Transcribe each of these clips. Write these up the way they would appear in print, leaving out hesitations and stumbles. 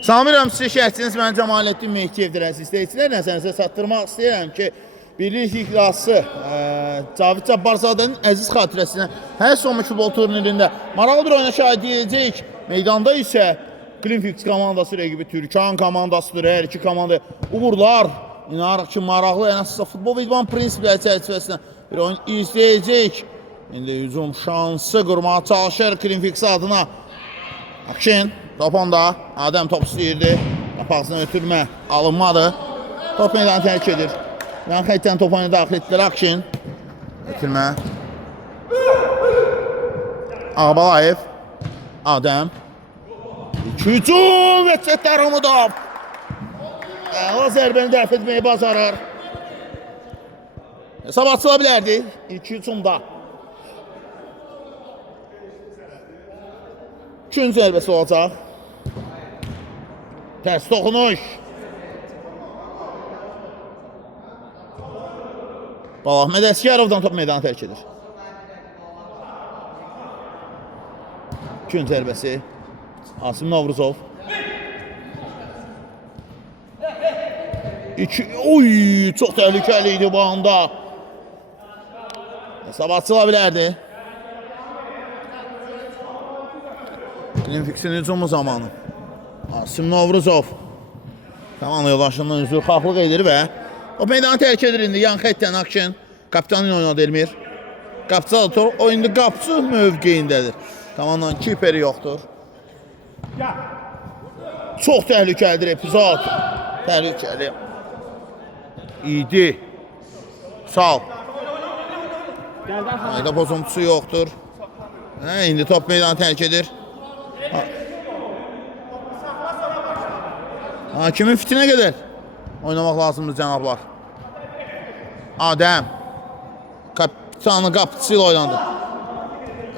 Samirəm, sizə şəhsiniz, mən Cəmaləddin Mehdiyevdir, əziz izləyicilər. Nəzərinizə çatdırmaq istəyirəm ki, Birlik İqlası Cavid Cabbarzadənin əziz xatirəsinə hər son futbol turnirində maraqlı bir oyuna şahid edəcəyik. Meydanda isə Klimfix komandası rəqibi Türkan komandasıdır. Hər iki komanda uğurlar. İnanırıq ki, maraqlı, ən əsasda futbol və idman prinsipləri çərçivəsində bir oyun izləyəcəyik. İndi hücum şansı qurmağa çalışır Klimfix adına. Akşin, top onda. Adəm top istəyirdi. Qapağısına ötürmə alınmadı. Top meydanı tərk edir. Yan xəttdən top oyuna daxil etdilər Akşin. Ötürmə. Ağbalayev. Adəm. İki hücum və çətlər Umudov. O zərbəni dəf etməyi bacarır. Hesab açıla bilərdi ilk hücumda. Üçüncü zərbəsi olacaq. Tərs toxunuş. Balahmed Əskərovdan top meydanı tərk edir. Üçüncü zərbəsi. Asim Novruzov. Oy, çox təhlükəli idi bu anda. Hesab açıla bilərdi. Klimfixin hücumu zamanı. Asim Novruzov komanda yoldaşından üzrxahlıq edir və o meydanı tərk edir indi. Yan xəttdən Akşin kapitanın oynadı Elmir. Qapıcı oyunda qapıcı mövqeyindədir. Komandanın kiperi yoxdur. Çox təhlükəlidir epizod. Təhlükəli idi. Sal. Ayda pozuntusu yoxdur. İndi top meydanı tərk edir. Hakimin fitinə qədər oynamaq lazımdır cənablar. Adəm kapitanı qapıcı ilə oynadı.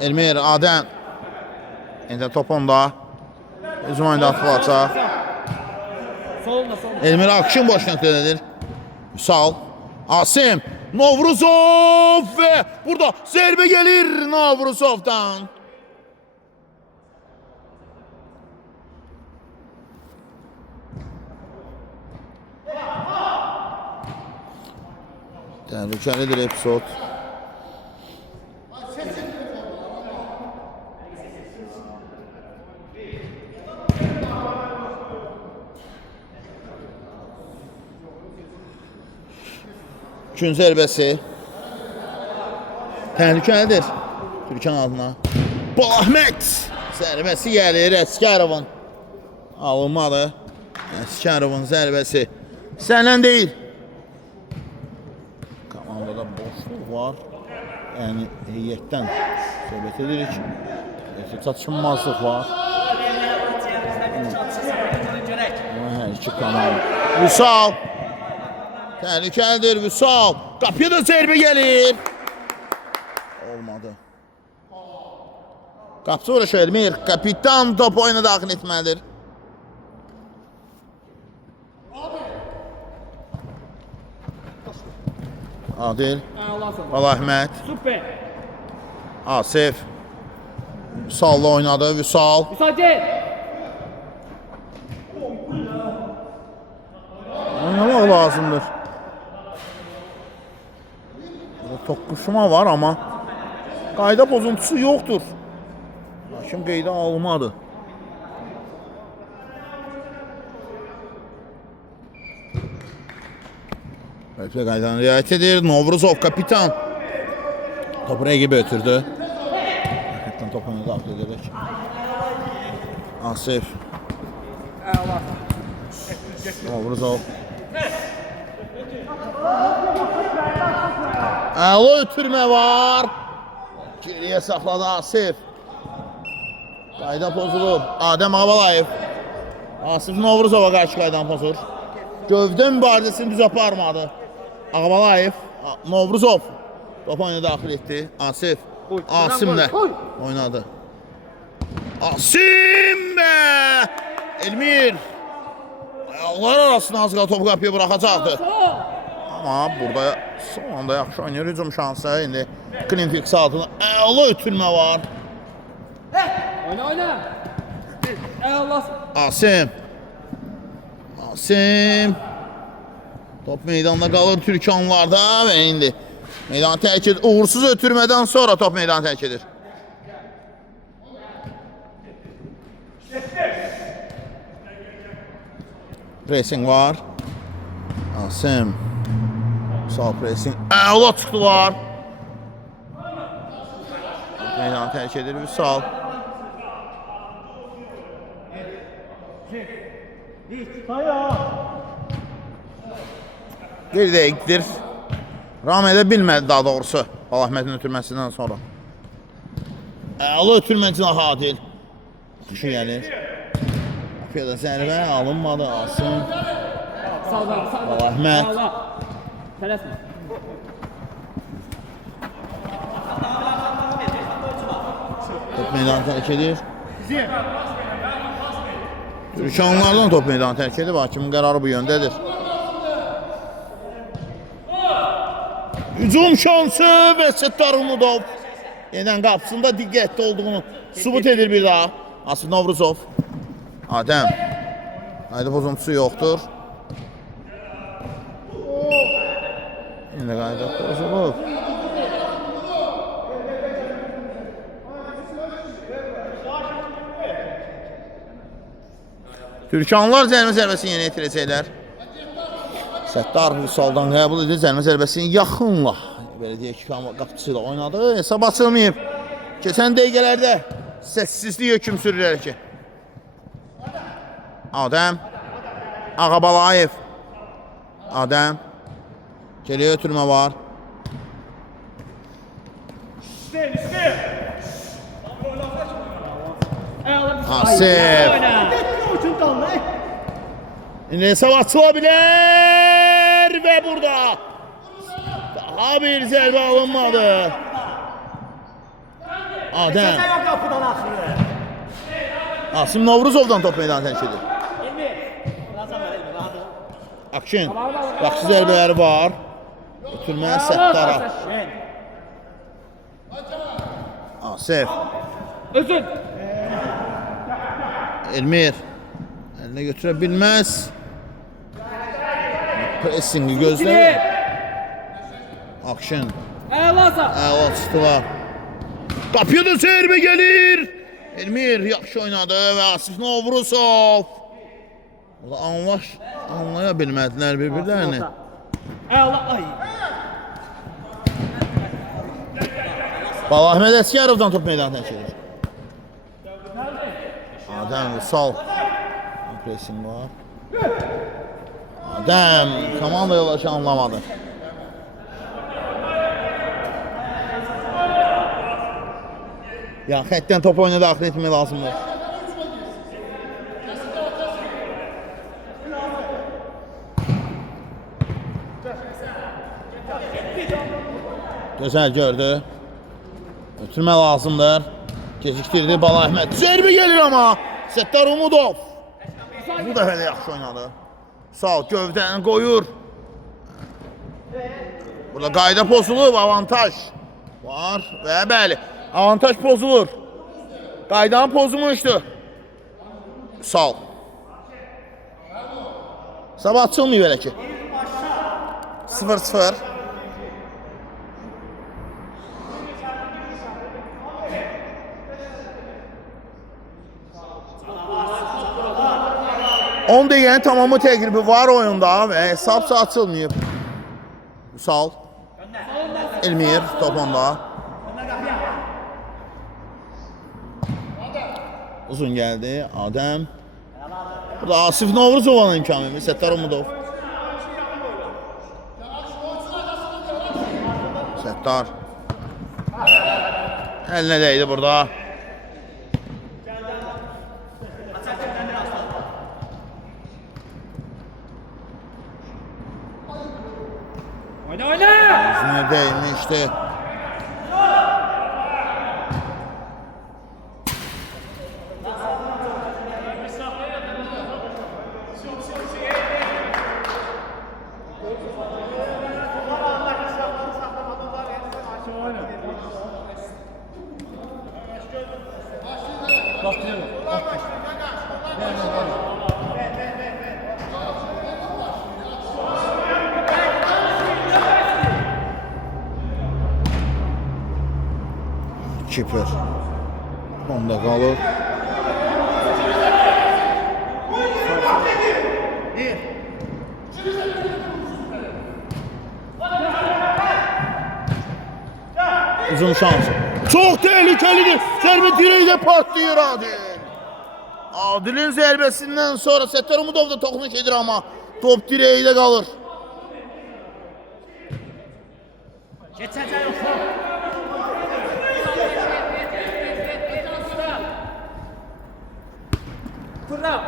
Elmir, Adəm. İndi top onda. Hücum oyunda atılacaq. Elmir Akşin boş nöqtədədir. Sal. Asim Novruzov və burada zərbə gəlir Novruzovdan. Təhlükəlidir epizod. Üçün zərbəsi. Təhlükəlidir Türkan adına. Balahmed zərbəsi gəlir Əskərovun. Alınmadı. Əskərovun zərbəsi. Səndən deyil. Komandada boşluq var. Yəni heyətdən söhbət edirik. Çatışmazlıq var. Hər iki komanda. Vüsal. Təhlükəlidir Vüsal. Qapıya da zərbə gəlir. Olmadı. Qapıcı uğraşı Elmir. Kapitan top oyuna daxil etməlidir. Adil. Balahmed. Asif. Vüsal'la oynadı. Vüsal. Oynamaq lazımdır. Toqquşma var amma qayda pozuntusu yoxdur. Hakim qeydə almadı. Rəqibə qaydanı riayət edir. Novruzov kapitan. Topu rəqibə ötürdü. Rəqibdən topunu daxil edərək. Asif. Novruzov. Əla ötürmə var. Geriyə saxladı Asif. Qayda pozulub. Adəm Ağbalayev. Asif Novruzova qarşı qaydan pozur. Gövdə mübarizəsini düz aparmadı. Ağbalayev. Novruzov. Top oyuna daxil etdi. Asif. Asimlə oynadı. Asim və Elmir. Ayaqlar arasında az qala topu qapıya buraxacaqdı. Amma burada son anda yaxşı oynayır hücum şansı. İndi Klimfix adına əla ötürmə var. Oyna. Asim. Asim. Top meydanda qalır Türkanlarda və indi meydanı tərk edir. Uğursuz ötürmədən sonra top meydanı tərk edir. Pressing var. Asim. Sağ pressing. Əla çıxdılar. Meydanı tərk edir Vüsal. Bir dəqiqdir. Ram edə bilmədi daha doğrusu Balahmətin ötürməsindən sonra. Əla ötürməci Adil. Kuşu gəlir. Piyada zərbə alınmadı. Asım. Balahmət. Tələsmə. Top meydanı tərk edir. Türkanlardan top meydanı tərk edib. Hakimin qərarı bu yöndədir. Hücum şansı və Settar Umudov. Yenən qapısında diqqətli olduğunu sübut edir bir daha. Asif Novruzov. Adəm. Qayda pozuntusu yoxdur. Yine qayda pozulub. Türkanlar zərmə zərbəsini yenə itirəcəklər. Səttar Vüsaldan qəbul edir. Zərmə zərbəsini yaxınla. Belə deyək ki, qapıcı ilə oynadı. Hesab açılmayıb. Keçən dəqiqələrdə səssizlik hökm sürürlər ki. Adəm. Ağabalayev. Adəm. Geriyə ötürmə var. Asif. İndi hesab açıla bilər və burada daha bir zərbə alınmadı. Adəm. Asim Novruzovdan top meydanı tərk edir. Akşin. Yaxşı zərbələri var. Ötürmə Səttara. Asif. Özün. Elmir. Eline götürə bilməz. Pressingi gözləmir. Akşin. Əlaza. Əla çıxdılar. Qapıya da zərbə gəlir. Elmir yaxşı oynadı və Asif Novruzov. Anlaya bilmədilər bir-birlərini. Əla. Ay. Balahmet Əsgərovdan top meydanı tərk edir. Adəm Vüsal. Pressing var. Adəm komanda yolaşı anlamadı. Ya xəttdən top oyuna daxil etmək lazımdır. Gözəl gördü. Ötürmə lazımdır. Gecikdirdi Balahmet. Zərbə gəlir amma. Settar Umudov. Bu dəfə də yaxşı oynadı. Sağ gövdəni qoyur. Burada qayda pozulub, avantaj var və bəli, avantaj pozulur. Qaydanı pozulmuşdu. Sağ. Sabah açılmıyor belə ki. 0-0. On dəqiqənin tamamı təqribi var oyunda və hesabsa açılmayıb. Vüsal. Elmir top onda. Uzun gəldi. Adəm. Burada Asif Novruzovanın imkanı. Settar Umudov. Settar. Əlinə dəydi burada. Oyna! Yüzüne değmişti. Kiper. Onda qalır. Uzun şansı. Çox tehlikelidir. Zərbə dirəkdə partlayır Adil. Adil'in zərbəsindən sonra Səttar Umudov da toxunuş edir amma top dirəkdə qalır. Geçəcək yoxsa? Fırla.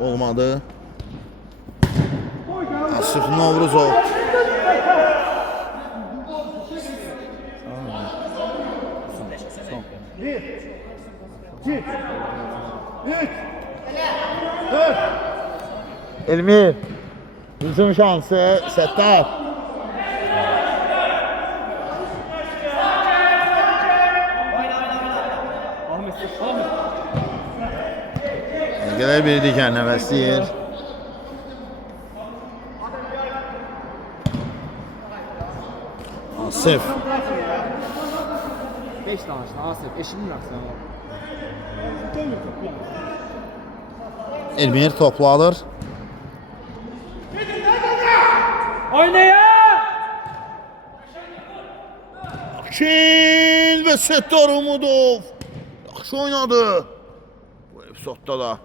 Olmadı. Asif Novruzov. Elmir. Hücum şansı Səttar. Gələr biri digər nəvəsləyir. Asif. 5 danışdı Asif. Eşimin aksana. Elmir toplu alır. Oynaya! Çin və Səttar Umudov. Yaxşı oynadı. Bu epizodda da.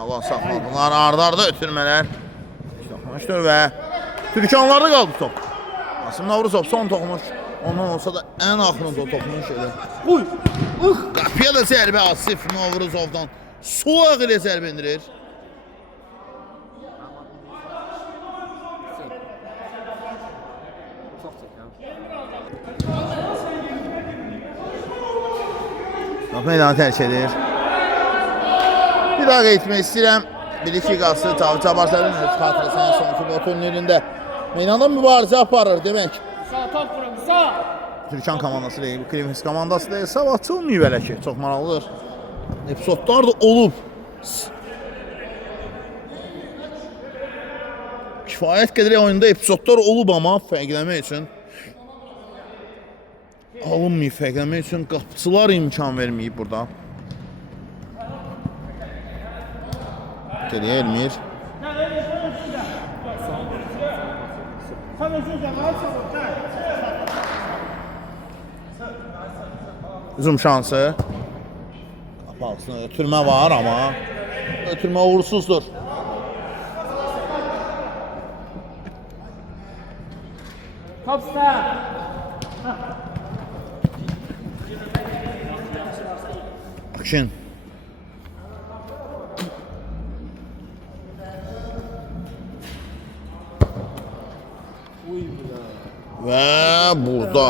Allah saxladılar. Arda ötürmələr. Toxunuşdur və Türkanlarda qaldı top. Asim Novruzov son toxunuş. Ondan olsa da ən axırında toxunuş edir. Uy! Qapıya da zərbə Asif Novruzovdan. Suaq ilə zərbə indirir. Çox çəkəm. Top meydanı tərk edir. Bir daha qeyd etmək istəyirəm. Bir-iki qası Cavit Cabbarsənin öz xatirəsinin son futbol turnirində meydanda mübarizə aparır demək. Sağ top vurun, sağ! Türkan komandası ilə Kremlis komandası ilə hesab açılmıyor belə ki. Çox maraqlıdır. Epizodlar da olub. Kifayət qədər oyunda epizodlar olub amma fərqləmək üçün alınmayıb, fərqləmək üçün qapıçılar imkan verməyib burada. Geriyə Elmir. Hücum şansı. Qapağısına ötürmə var amma ötürmə uğursuzdur. Top start! Action. Və burada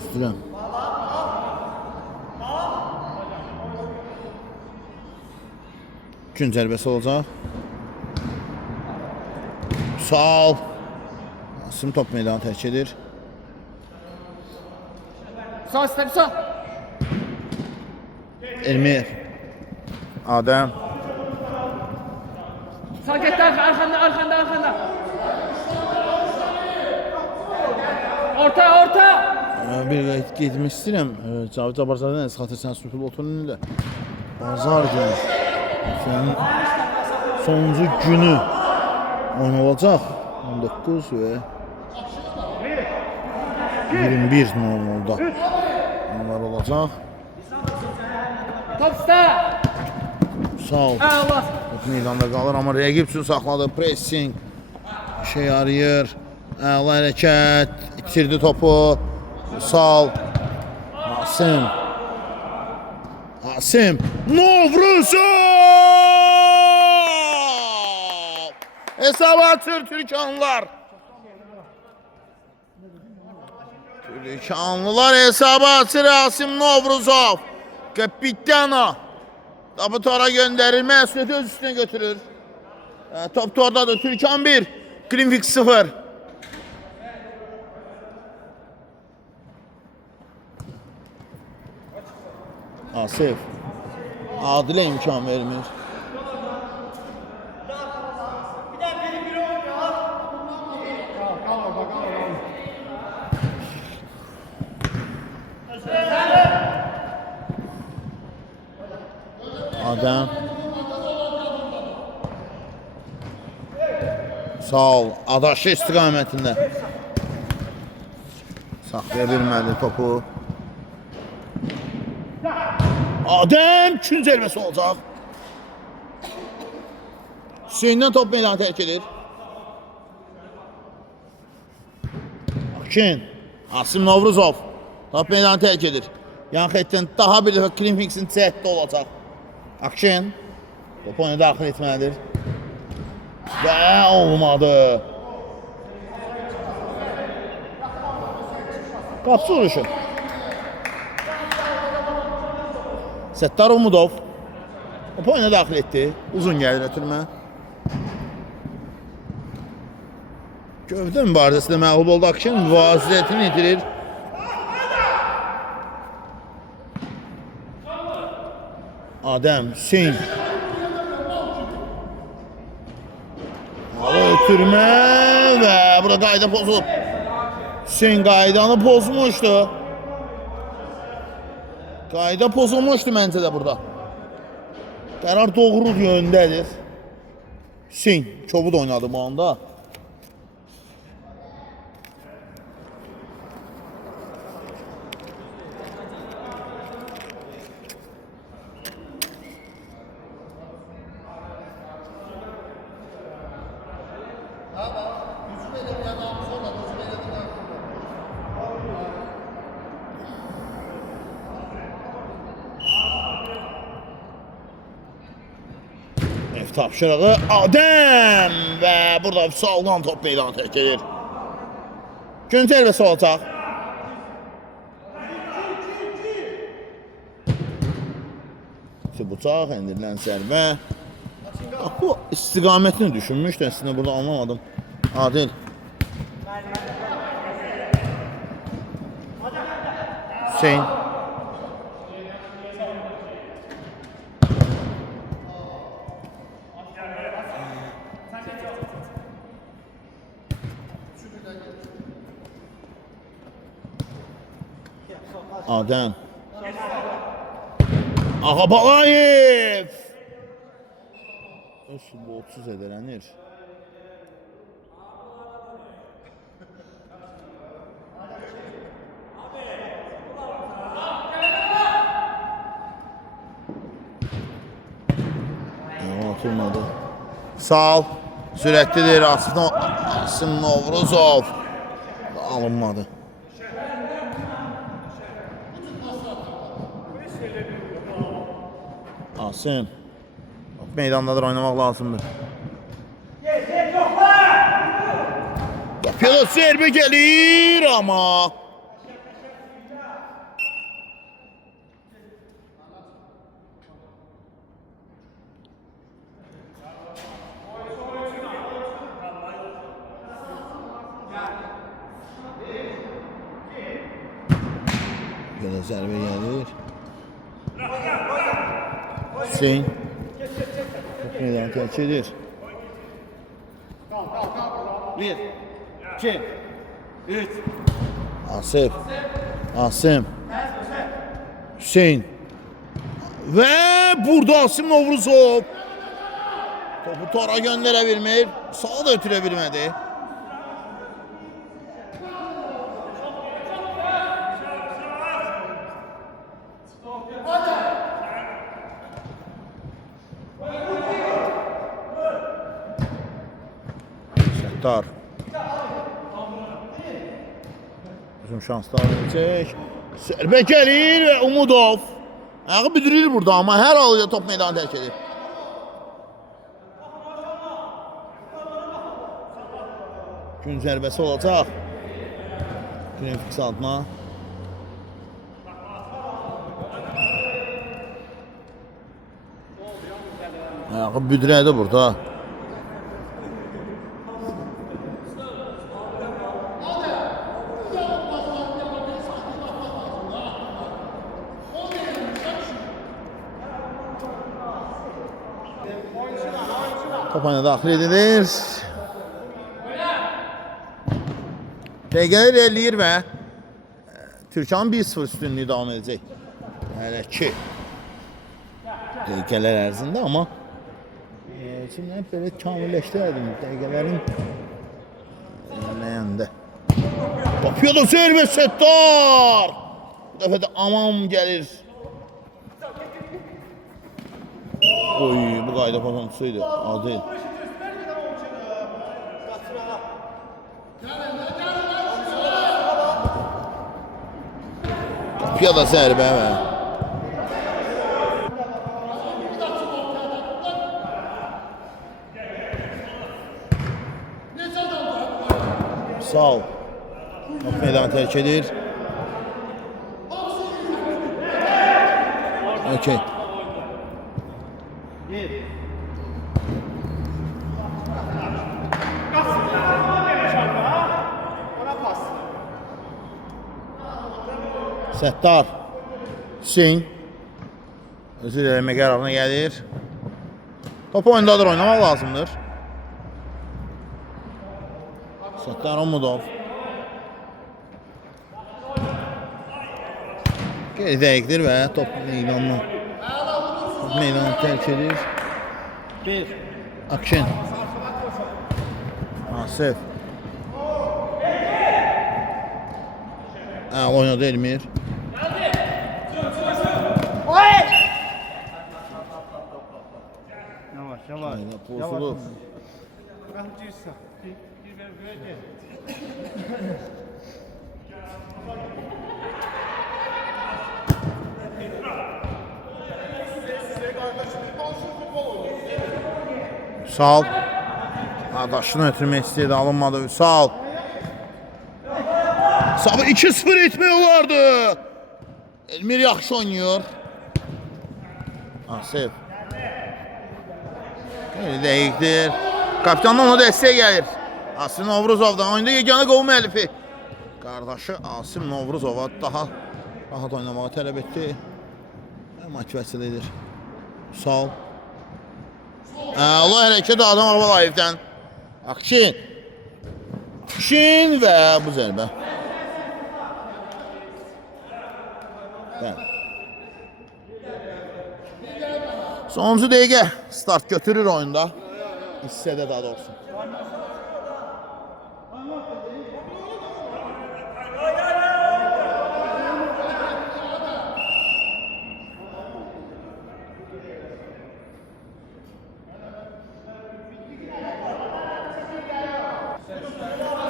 İstəyirəm. Gün zərbəsi olacaq. Sağ. Asim top meydanı tərk edir. Sağ istədi, sağ! Elmir. Adəm. Sağ getdi, arkanda! Orta! Bir qeydmək istəyirəm. Cavit Cabbarsənin öz xatirəsindən futbol turnirində bazar günü sonuncu günü oynanacaq. 19 və 21:00-da onlar olacaq. Top start! Sağ ol. Allah! Meydanda qalır amma rəqib üçün saxladı. Pressing işə yarayır. Əla hərəkət. İtirdi topu. Sağ ol. Asim Novruzov! Hesab açır Türkanlılar. Türkanlılar hesabı açır Asim Novruzov. Kapitana. Topu tora gönderir. Məsuliyyəti öz üstüne götürür. Top tordadır. Türkan 1. Klimfix 0. Asif. Adil'e imkan vermir. Adəm. Sağ ol. Adaşı istiqamətində. Saxlaya bilmədi topu. Adəm ikinci zərbəsi olacaq. Hüseyndən top meydanı tərk edir. Akin. Asim Novruzov. Top meydanı tərk edir. Yan xətdən daha bir dəfə Klimfix'in cəhətdə olacaq. Akin. Topu ona daxil etməlidir. Və olmadı. Qapçı vuruşu. Səttar Umudov. Topu oyuna daxil etdi. Uzun gəlir ötürmə. Gövdə mübarizəsində məğlub oldu Akin. Müvaziyyətini itirir. Adəm, Hüseyin. Ötürmə və burada qayda pozulub. Hüseyin qaydanı pozmuşdu. Qayda pozulmuşdu məncə də burada. Qərar doğru yöndədir. Hüseyin kobud oynadı bu anda. Tapşırığı Adəm və burada saldan top meydanı tərk edir. Gün zərbəsi olacaq. Bıçaq endirilən zərbə. Bu istiqamətini düşünmüşdü əslində burada anlamadım. Adil. Hüseyin. Adəm. Ağabalayev. Öz futbolçu zədələnir. Atılmadı. Sağ ol. Sürətlidir. Asim Novruzov. Alınmadı. Asim. Meydandadır, oynamaq lazımdır. Yapıyor, zərbə gəlir amma. Belə zərbə gəlir. Hüseyin. Meydanı tərk edir. 1, 2, 3. Asif. Asim. Hüseyin. Və burada Asim Novruzov. Topu tora göndərə bilmir. Sağa da ötürə bilmədi. Səttar. Uzun şanslar verecek. Zərbə gəlir və Umudov. Ayağı büdürür burada amma hər halıyla top meydanı tərk edir. Gün zərbəsi olacaq. Klimfix adına. Ayağı büdürədi burada. Top oyuna daxil edilir. Dəqiqələr eləyir və Türkanın 1-0 üstünlüyü davam edəcək. Hələ ki dəqiqələr ərzində, amma şimdi belə kamilləşdirərdim dəqiqələrin ilerləyəndə. Yapıyor da zirve Settar. Bu dəfə də aman gəlir. Oy, bu qayda pozuntusuydu. Adil. Yapıyor da zərbə və sağ ol. Meydanı terk edir. Okey. Settar. Hüseyin. Özür diləmə qərarına gəlir. Top oyundadır, oynamaq lazımdır. Settar Umudov. Geri dəqiqdir və top meydanı tərk edir. 1. Akşin. Asif. Oynadı Elmir. Yavaş yavaş. Pozulur. Sağ ol. Daşını ötürmək istəyirdi, alınmadı. Sağ ol. Sabır 2-0 etmək olardı. Elmir yaxşı oynuyor. Asif. Dəqiqdir. Kapitandan ona dəstək gəlir. Asim Novruzovdan oyunda yeganə qol müəllifi. Qardaşı Asim Novruzova daha rahat oynamağı tələb etdi. Motivasiyalidir. Sağ ol. Allah hərəkət Adam Ağbalayevdən. Akşin. Akşin və bu zərbə. Sonuncu dəqiqə start götürür oyunda. Hissədə daha doğrusu.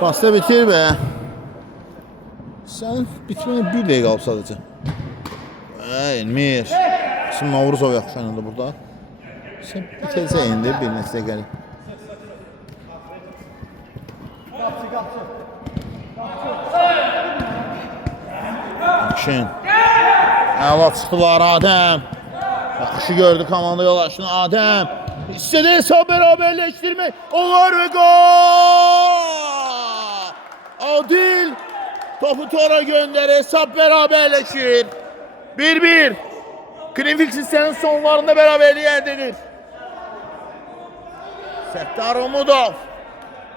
Pasta bitir be. Sənin bitməyinə 1 dəqiqə qalıb sadəcə. Elmir. Şimdi Novruzov yaxşı oynadı burada. Sən bitəcək indi bir neçə dəqiqəlik. Akşin. Əla çıxdılar Adəm. Yaxşı gördü komanda yoldaşını Adəm. İstədi hesab bərabərləşdirmək. Onlar və gol! Adil topu tora göndərir. Hesab bərabərləşir. 1-1. Greenfield sisteminin sonlarında beraberliği elde edir. Settar Umudov.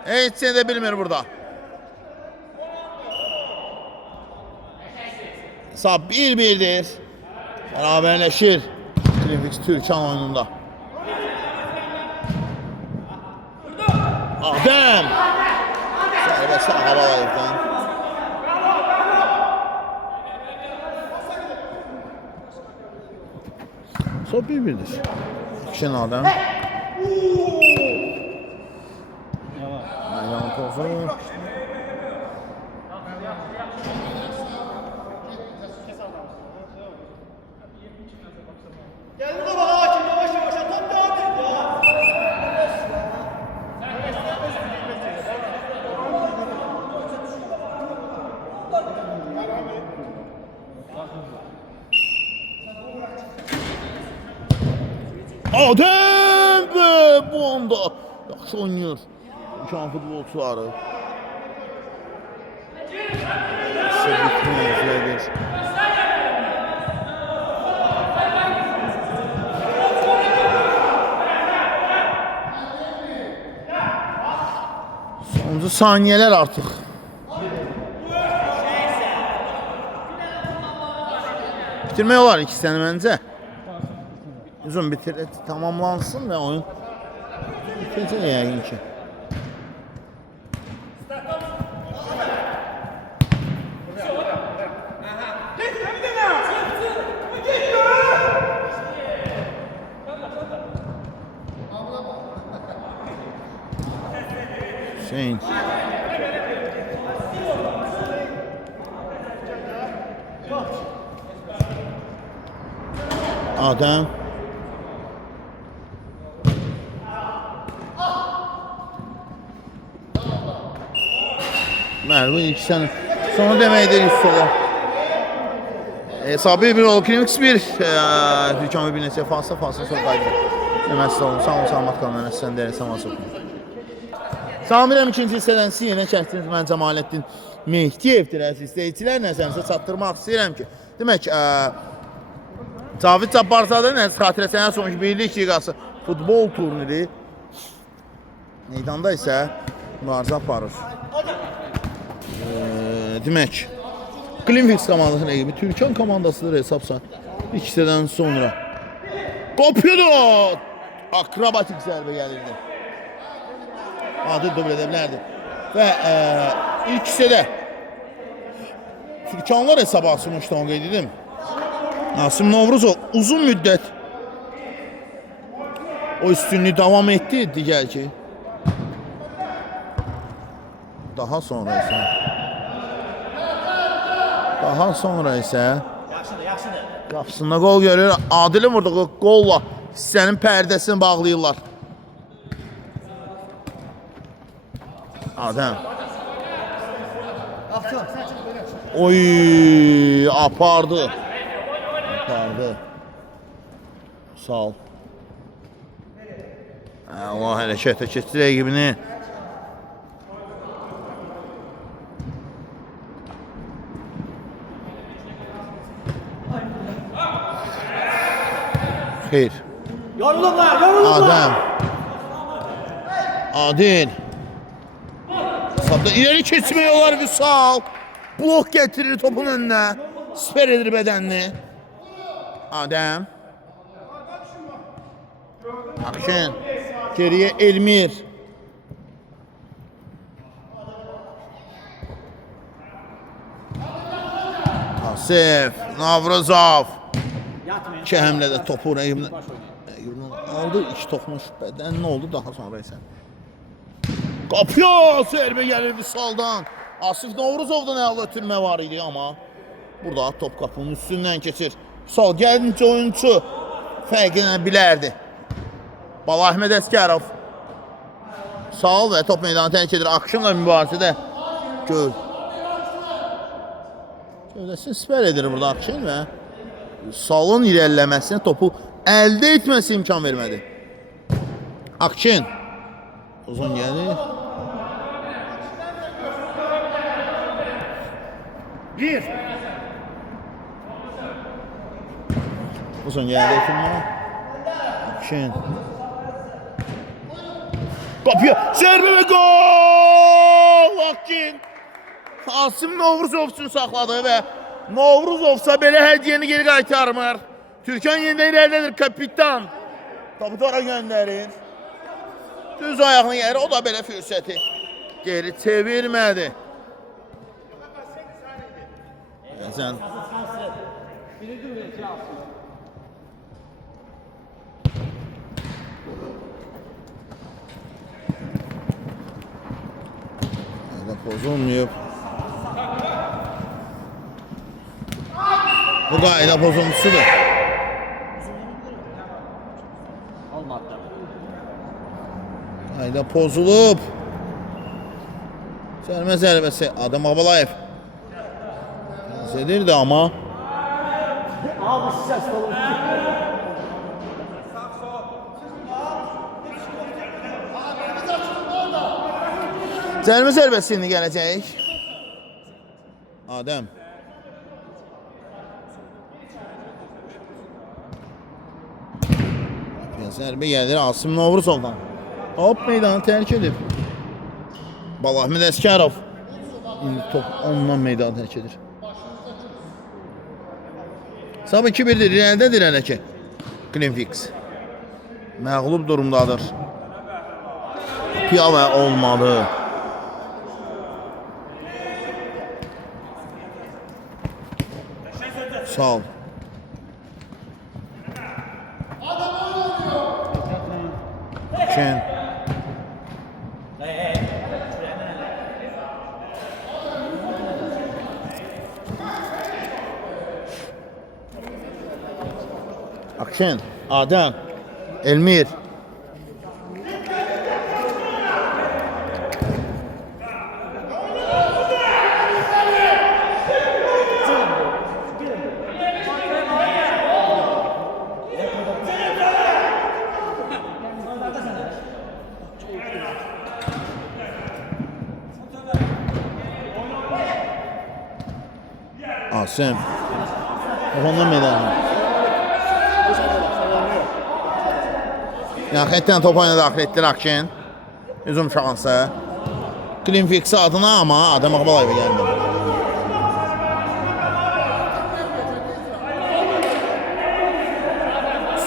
Hiç seni de bilmiyor burada. Sağ 1-1'dir. Beraberleşir. Greenfield Türkan oyununda. Adem. Zərbə sağ havalayıqdan. So 1-1'dir. Akşin Adem. Meydan topu. Adem be bu anda yaxşı oynuyor. İmkan futbolçuları. Bitməyəcəkdir. Sonuncu saniyeler artık. Bitirmək olar ikisini məncə. Uzun tamamlansın və oyun bitəcək yəqin ki. Hüseyin. Adem. Merve ilk sene. Sonra deməkdir üstədə. Hesabı bir ol. Klimix 1. Türkan bir neçə falsa sonra qaydı. Demək istəyirəm. Sağ olun, salamat qalın. Sən də salamat olun. Samirəm ikinci hissədən siz yenə çəkdiniz. Mən Cəmaləddin Mehdiyevdir əziz izləyicilər. Nəzərinizə çatdırmaq istəyirəm ki, demək Cavid Cabbarzadənin əziz xatirəsindən sonraki Birlik Liqası futbol turniri meydanda isə mübarizə aparır. Demək Klimfix komandasının ekibi Türkan komandasıdır hesabsa ikisindən sonra. Qopuyordu! Akrobatik zərbə gəlirdi. Adı dubl edə bilərdi. Və ilk hissədə Türkanlar hesabı açılmışdı, onu qeyd edim. Nasim Novruzov uzun müddət o üstünlüğü davam etdi, digər ki. Daha sonra isə qapısında qol görür. Adilin vurduğu qolla hissənin pərdəsini bağlayırlar. Adem. Oy, apardı. Sağ ol. Allah hərəkətə keçdi rəqibini. Xeyr. Yorulurlar. Adem. Adil. Sabda ileri keçmək olar Vüsal. Blok getirir topun önünə. Siper edir bədənini. Adem. Akşin. Geriye Elmir. Asif. Navruzov. İki həmlə də topu rəqibinə aldı. İki toxunuş bədən nə oldu daha sonra isə. Qapıyor. Zərbə gəlir Vüsaldan. Asif Novruzovdan əlavə ötürmə var idi amma burada top qapının üstündən keçir. Vüsal gəlinci oyuncu fərqlənə bilərdi. Bala Əhməd Əskərov sağ ol və top meydanı tərk edir. Akşınla mübarizədə gövdəsini siper edir burada Akşın və Salın irəliləməsinə topu əldə etməsi imkan vermədi. Akşın uzun gəlir. Gir. Uzun gəldi kimə? Akşın. Kapıya zərbə və gol! Akşın. Asim Novruzov üçün saxladı və Novruzovsa belə hədiyyəni geri qaytarmır. Türkan yenidən irəlidədir, kapitan. Topu tora göndərir. Düz ayağını yeri, o da belə fürsəti geri çevirmədi. Sən pozulmuyor. Bu qayda pozuntusudur. Qayda pozulub. Sərmə zərbəsi Adam Abalayev. Edirdi amma. Cərimə zərbəsi indi gələcək. Adəm. Zərbə gəlir Asim Novruzovdan. Hop meydanı tərk edib. Bala Əhməd Əskərov. İndi top ondan meydanı tərk edir. Sabah 2-1'dir. İrəlidə dirənə ki. Klimfix. Məğlub durumdadır. Piyava olmadı. Sağ ol. Action. Action. Adem. Elmir. Asım. Ondan medalını. Ya xətdən top oyuna daxil etdi Rakin. Hücum şansı. Klimfix adına ama Adem Akbalayevə gəlmədi.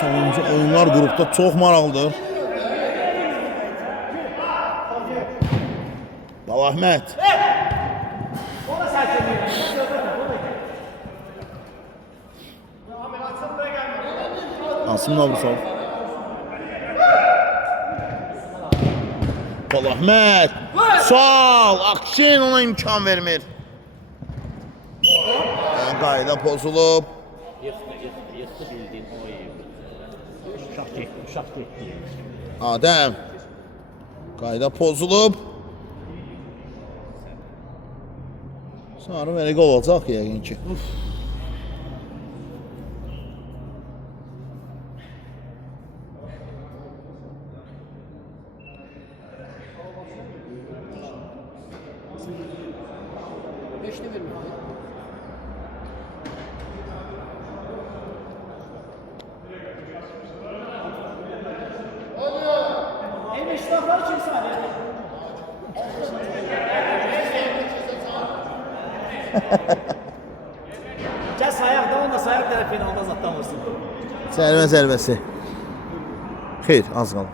Sonuncu oyunlar qrupda çox maraqlıdır. Balahmət. Asım Novruzov. Balahmət. Sağ ol. Akşin ona imkan vermir. Qayda pozulub. Yıxdı bildiğin o iyi. Uşaq getdi. Adem. Qayda pozulub. Sarı verək olacaq yəqin ki. İştahlar kim saniye? Gel sayak da onda sayak tərəfinə onda zatdan vursun. Zərbə zərbəsi. Xeyr, az qaldı.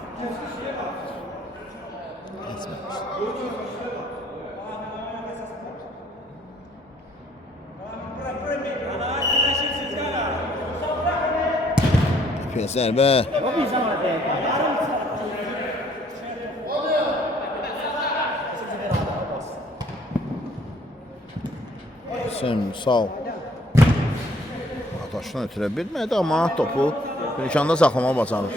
Zərbə. Sağ ol. Ataşdan ötürə bilmədi ama topu Gülşanda saxlama bacarır.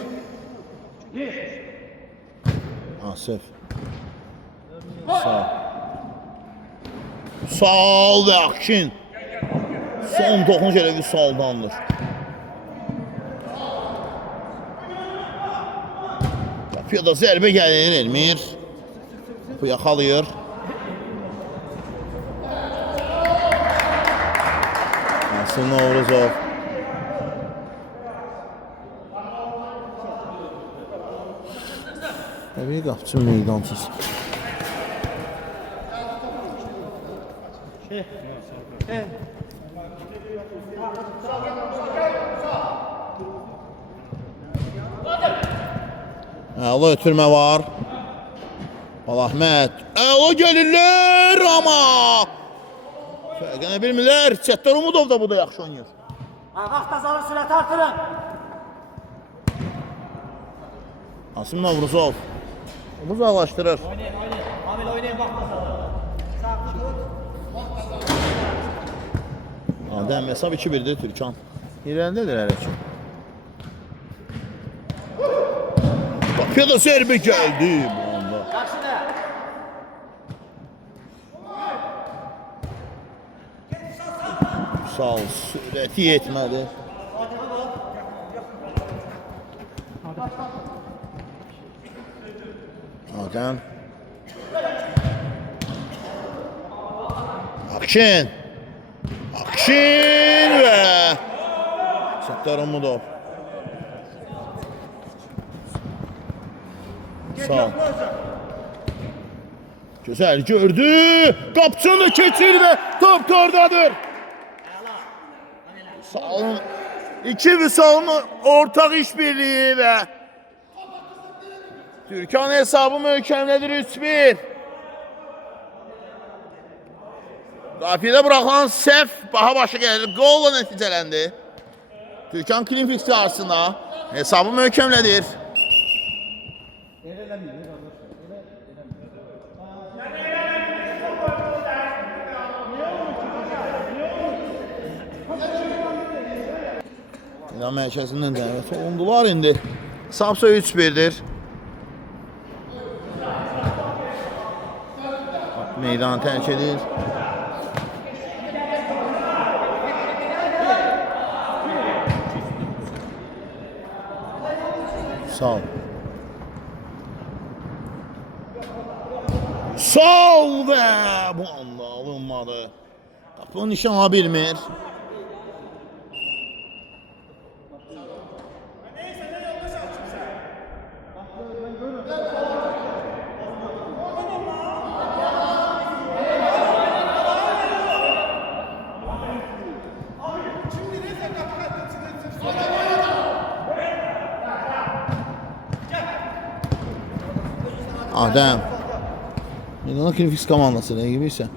Asif. Sağ ol. Sağ ol və Akşin. Son toxunuş elə bir soldandır. Qapıya da zərbə gəlir Elmir. Bu yaxalıyır. Asım Novruzov. Bir qapçı meydansız. Əla ötürmə var. Balahmət. Əla gəlirlər ama. Fərqənə bilmirlər. Çətlər Umudov da bu da yaxşı oynayır. Vaxt azalır, sürət artırın. Asım Novruzov. Uzaqlaşdırır. Oynayın. Amil oynayın, vaxt azalır. Adəm hesab 2-1'dir Türkan. İrəndədir hələ ki. Qapıya da zərbə gəldi bu anda. Qarşıda. Sağ ol, sürəti yetmədi. Adəm. Akşin. Akşin və Səttar Umudov. Sağ ol. Güzel gördü. Qapçını keçir və top tordadır. Sağ Vüsal'ın iki Vüsal'ın ortak işbirliği ve Türkan hesabı möhkəmlədir 3-1. Qafiyədə buraxılan səhv baha başa gəlir. Qolla nəticələndi. Türkan Klimfix qarşısında hesabı möhkəmlədir. İran mərkəzindən dəvət olundular indi. Samsa 3-1'dir. Meydanı tərk edir. Sağ ol. Sol və bu anda alınmadı. Qapının nişana bilmir. Adem. Milano Klimfix komandası ne gibiyse.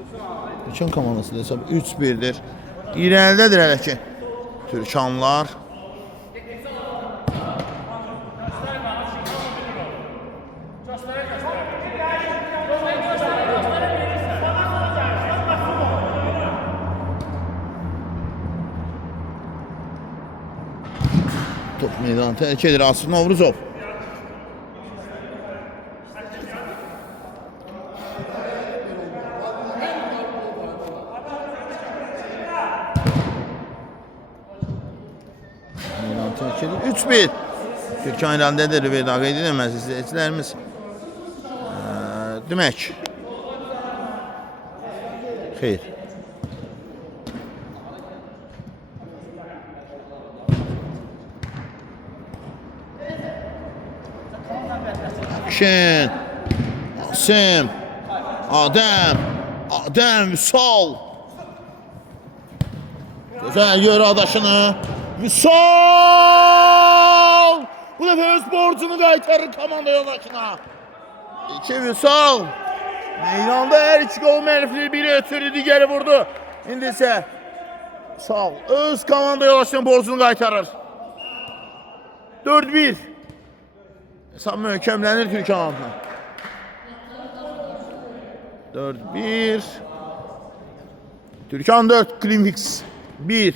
Türkan komandası da hesabı 3-1'dir. İrəlidedir hələ ki. Türkanlar. Top meydanı tərk edir Asif Novruzov. Meydanı tərk edir 3-1. Türkan irəlidedir. Rüveyda qeyd edilməz izləyicilərimiz. Demək. Xeyr. Şen, Asim, Adem, Vüsal. Güzel gör adaşını. Vüsal! Bu defa öz borcunu qaytarır komanda yoldaşına. 2 Vüsal. Meydanda her iki gol mərifli biri ötürü, digəri vurdu. İndi isə Vüsal öz komanda yoldaşının borcunu qaytarır. 4-1. Hesab möhkəmlənir Türkan adına. 4-1. Türkan 4, Klimfix 1.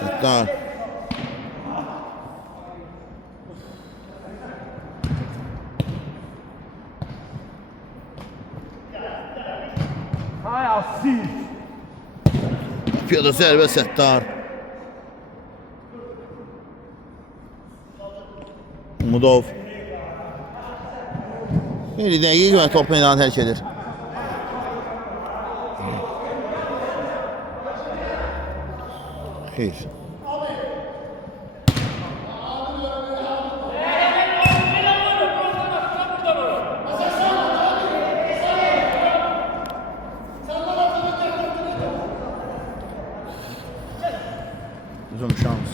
Settar. Piyada zərbə Settar. Umudov. Bir dəqiq və top meydanı tərk edir. Xeyr. Uzun şans.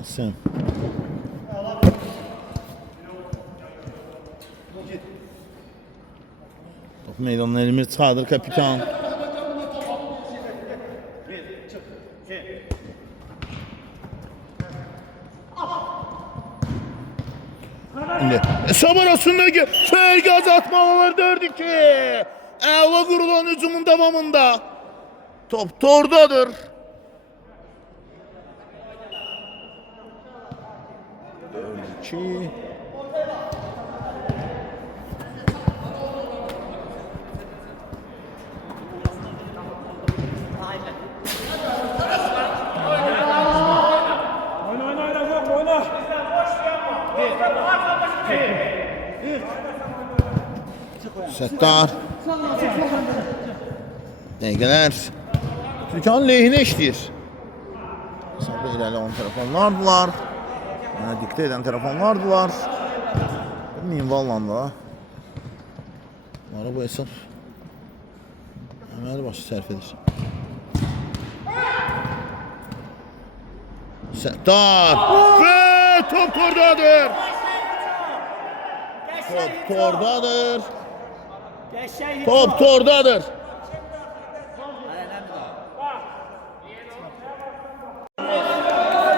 Asim. Top meydanına Elmir Çadır kapitan. Hesab arasındaki gaz atmalar 4-2. Əla qurulan hücumun davamında. Top tordadır. Settar. Dəqiqələr Türkan lehine işləyir. Hesabda irəli 10 tərəf onlardılar. Mənə diktə edən telefon vardılar. Bilmiyim vallanda. Bunlara bu hesab əməli başı sərf edir. Səttar və top tordadır. Top tordadır. Top tordadır.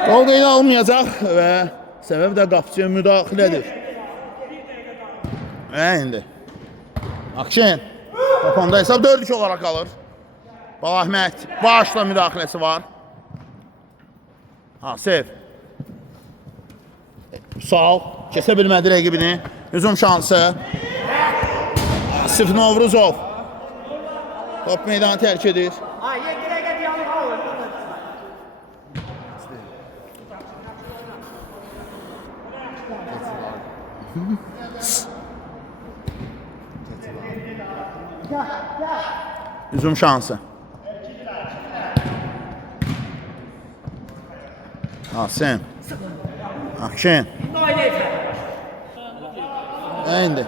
Gol qeydə alınmayacaq və səbəb də qapıcıya müdaxilədir. Və indi Akşen topanda hesab 4-2 olaraq qalır. Balahmət başla müdaxiləsi var. Asif Sağ kesə bilmədi rəqibini. Hücum şansı. Asif Novruzov top meydanı tərk edir. Hücum şansı. Asim. Akşen. İndi.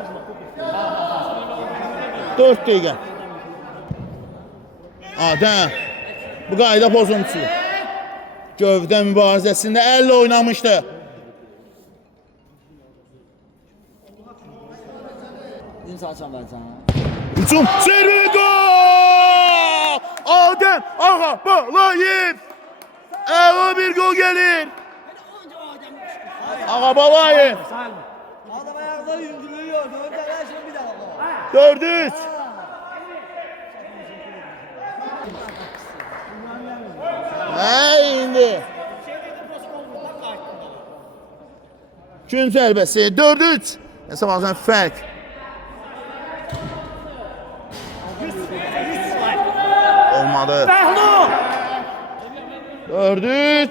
4 dəqiqə. Adəm. Bu qayda pozuntusu. Gövdə mübarizəsində elle oynamışdı. Hücum. Zirve gol! Adəm Ağabalayev. Əla bir gol gelir. Ağabalayev. Adam ayakta yündürüyor. Bir daha. 4-3. İndi. Gün zərbəsi 4-3. Hesab alsan fərq. Olmadı. 4-3.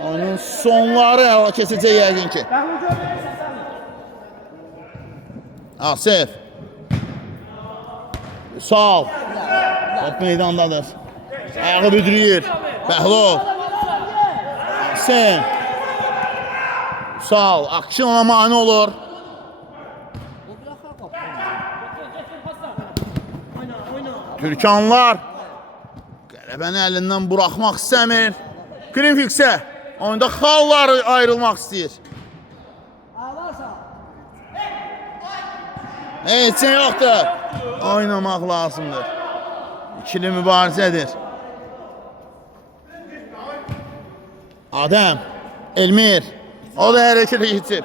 Onun sonları əla kesəcək yəqin ki. Asif. Sağ. Top meydandadır. Ayağı büdürüyür. Bəhlov. Asif. Sağ. Akşin ona mani olur. Türkanlar qələbəni əlindən buraxmaq istəmir. Greenfix'e oyunda xallar ayrılmaq istəyir. Heç şey yoxdur. Oynamaq lazımdır. İkili mübarizədir. Adəm, Elmir. O da hərəkətə keçib.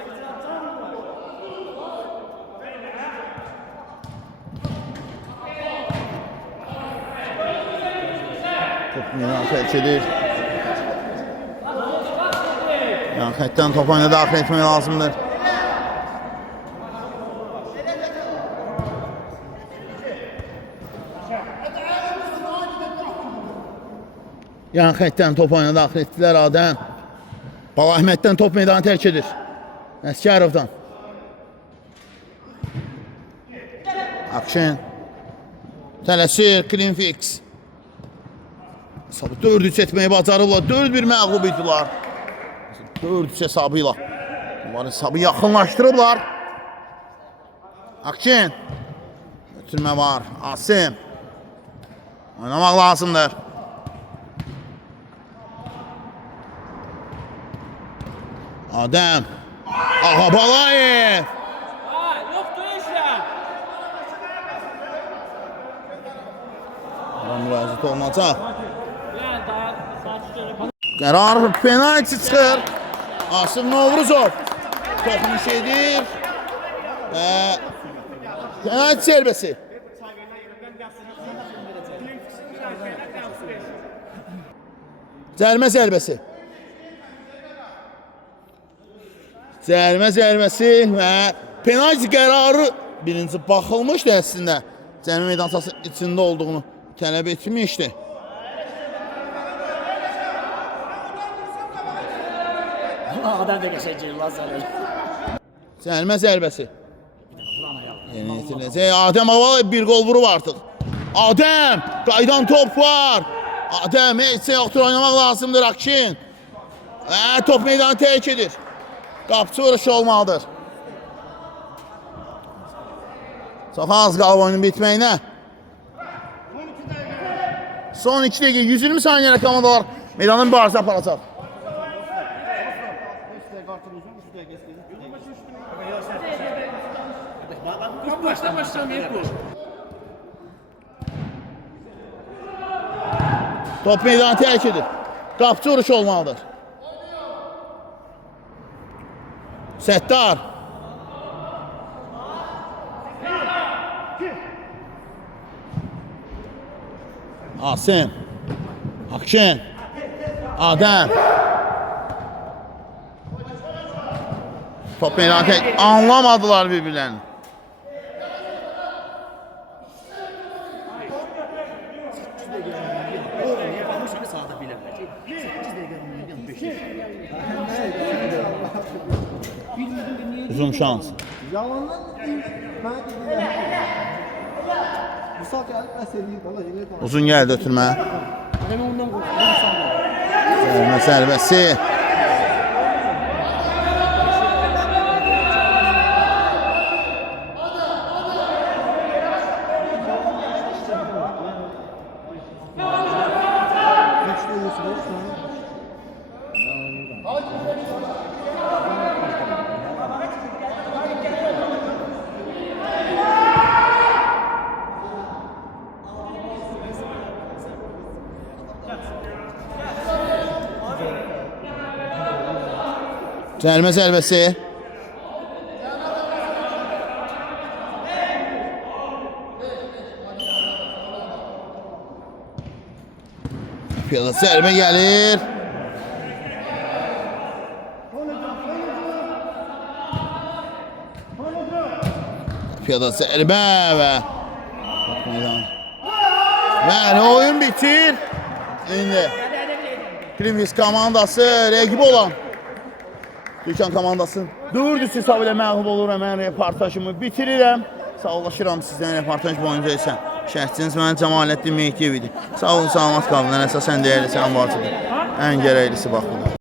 Top münasibət edir. Yan xəttdən top oyuna daxil etmək lazımdır. Yan xəttdən top oyuna daxil etdilər Adəm. Balahmətdən top meydanı tərk edir. Əskərovdan. Akşen. Tələsir, Greenfix. Hesabı 4-3 etməyi bacarırlar. 4-1 məğlub idilər. 4-3 hesabıyla. Bunlar hesabı yaxınlaşdırıblar. Akşen. Götürmə var. Asim. Oynamaq lazımdır. Adəm. Ağabalayev. Yoxdur işlə. Müraciət olunacaq. Qərar penalti çıxır. Asım Novruzov toxunuş edir. Penalti zərbəsi. Cərimə zərbəsi. Cərimə zərbəsi və penalti qərarı birinci baxılmışdı əslində. Cərimə meydan sahası içində olduğunu tələb etmişdi. Adam da geçecek lazım. Cərimə zərbəsi. Yeni itiriləcək. Adəm Ağabalayev bir gol vurub artıq. Adəm! Qaydan top var. Adəm heç şey yoxdur, oynamaq lazımdır Akşin. Top meydanı tərk edir. Qapçı vuruşu olmalıdır. Çox az qalıb oyunun bitməyinə. Son 2 dəqiqə 120 saniyə komandalar meydanın mübarizə aparacaq. Baştan hep bu. Top meydanı tərk edir. Qapçı vuruşu olmalıdır. Səttar. Asim. Akşin. Adəm. Top meydanı tərk. Anlamadılar bir-birlərini. Uzun şans. Yalandan mən bu saat gəlib məsələyi qala elə Uzun gəldi ötürmə. Həmin ondan qorxuram. Zərmə zərbəsi. Zərmə zərbəsi. Piyada zərbə gəlir. Piyada zərbə və oyun bitir. İndi Krimis komandası rəqib olan Türkan komandası 4-3 hesab ilə məğlub olur. Mən reportajımı bitirirəm. Sağollaşıram sizdən reportaj boyunca isə. Şərhçiniz mənim Cəmaləddin Mehdiyev idi. Sağ olun, salamat qalın. Ən əsasən dəyərli, sən varsınız. Ən gərəklisi baxılır.